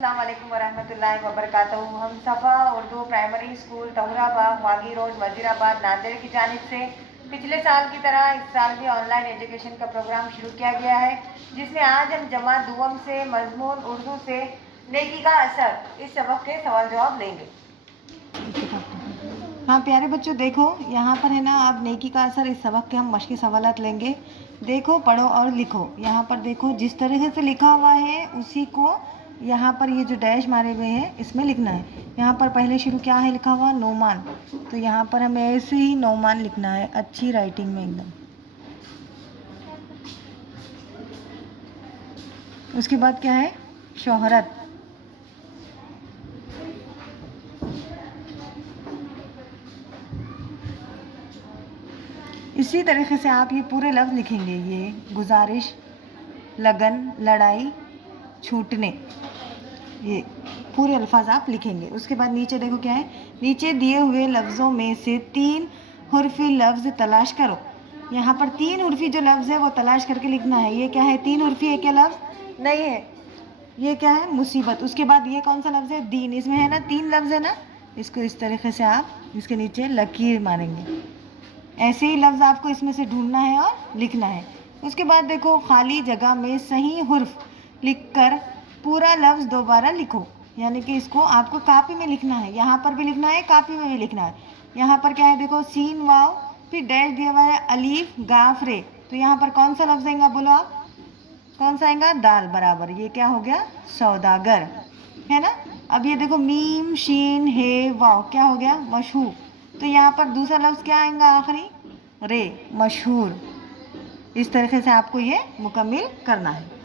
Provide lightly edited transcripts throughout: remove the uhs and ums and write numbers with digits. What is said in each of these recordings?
अस्सलाम वालेकुम वरहमतुल्लाहि वबरकातुहू। हम सफ़ा उर्दू प्राइमरी स्कूल तहुराबाग मागी रोड वजीराबाद नांदेड़ की जानिब से पिछले साल की तरह इस साल भी ऑनलाइन एजुकेशन का प्रोग्राम शुरू किया गया है, जिसमें आज हम जमा दुवम से मजमून उर्दू से नेकी का असर इस सबक के सवाल जवाब लेंगे। हाँ प्यारे बच्चों, देखो यहाँ पर है ना, अब नेकी का असर इस सबक के हम मश्की सवालात लेंगे। देखो, पढ़ो और लिखो। यहाँ पर देखो, जिस तरीके से लिखा हुआ है उसी को यहाँ पर ये जो डैश मारे हुए हैं इसमें लिखना है। यहाँ पर पहले शुरू क्या है लिखा हुआ, नोमान, तो यहाँ पर हमें ऐसे ही नोमान लिखना है, अच्छी राइटिंग में एकदम। उसके बाद क्या है, शोहरत। इसी तरीके से आप ये पूरे लफ्ज़ लिखेंगे, ये गुजारिश, लगन, लड़ाई, छूटने, ये पूरे अल्फाज आप लिखेंगे। उसके बाद नीचे देखो क्या है, नीचे दिए हुए लफ्ज़ों में से 3 हुर्फ़ी लफ्ज़ तलाश करो। यहाँ पर 3 हुर्फ़ी जो लफ्ज़ है वो तलाश करके लिखना है। ये क्या है, 3 हुर्फ़ी है क्या लफ्ज़? नहीं है। ये क्या है, मुसीबत। उसके बाद ये कौन सा लफ्ज़ है, दीन। इसमें है ना 3 लफ्ज़ है ना, इसको इस तरीके से आप इसके नीचे लकीर मारेंगे। ऐसे ही लफ्ज़ आपको इसमें से ढूंढना है और लिखना है। उसके बाद देखो, खाली जगह में सही हुर्फ लिखकर पूरा लफ्ज़ दोबारा लिखो, यानी कि इसको आपको कापी में लिखना है। यहाँ पर भी लिखना है, कापी में भी लिखना है। यहाँ पर क्या है देखो, सीन वाव, फिर डैश दिया हुआ है, अलीफ गाफ रे, तो यहाँ पर कौन सा लफ्ज़ आएगा, बोलो आप, कौन सा आएगा, दाल बराबर। ये क्या हो गया, सौदागर, है ना। अब ये देखो, मीम शीन हे वाव, क्या हो गया, मशहूर, तो यहाँ पर दूसरा लफ्ज़ क्या आएगा आखिरी, रे, मशहूर। इस तरीके से आपको ये मुकम्मिल करना है।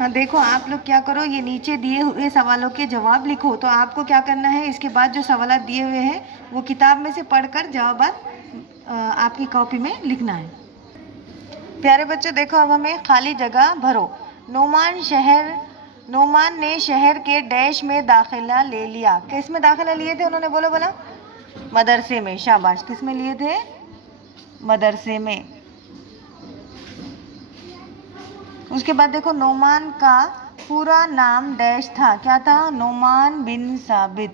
हाँ देखो, आप लोग क्या करो, ये नीचे दिए हुए सवालों के जवाब लिखो। तो आपको क्या करना है, इसके बाद जो सवाल दिए हुए हैं वो किताब में से पढ़कर जवाब आपकी कॉपी में लिखना है। प्यारे बच्चों देखो, अब हमें खाली जगह भरो। नोमान ने शहर के डैश में दाखिला ले लिया। किस में दाखिला लिए थे उन्होंने, बोलो बोला, मदरसे में। शाबाश, किस में लिए थे, मदरसे में। उसके बाद देखो, नोमान का पूरा नाम डैश था, क्या था, नोमान बिन साबित।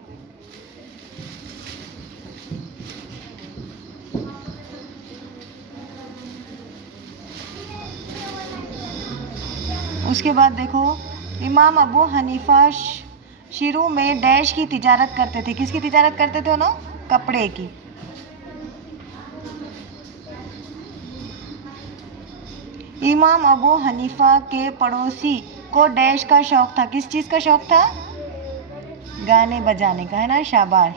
उसके बाद देखो, इमाम अबू हनीफा शुरू में डैश की तिजारत करते थे। किसकी तिजारत करते थे उन्होंने, कपड़े की। इमाम अबू हनीफा के पड़ोसी को डैश का शौक था। किस चीज़ का शौक था, गाने बजाने का, है ना, शाबाश।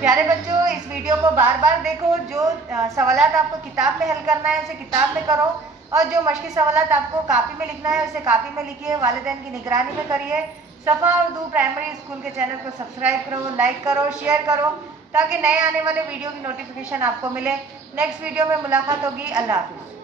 प्यारे बच्चों, इस वीडियो को बार बार देखो। जो सवालात आपको किताब में हल करना है उसे किताब में करो, और जो मश्की सवालात आपको कापी में लिखना है उसे कापी में लिखिए, वालिदैन की निगरानी में करिए। सफ़ा उर्दू प्राइमरी स्कूल के चैनल को सब्सक्राइब करो, लाइक करो, शेयर करो, ताकि नए आने वाले वीडियो की नोटिफिकेशन आपको मिले। नेक्स्ट वीडियो में मुलाकात होगी। अल्लाह हाफिज़।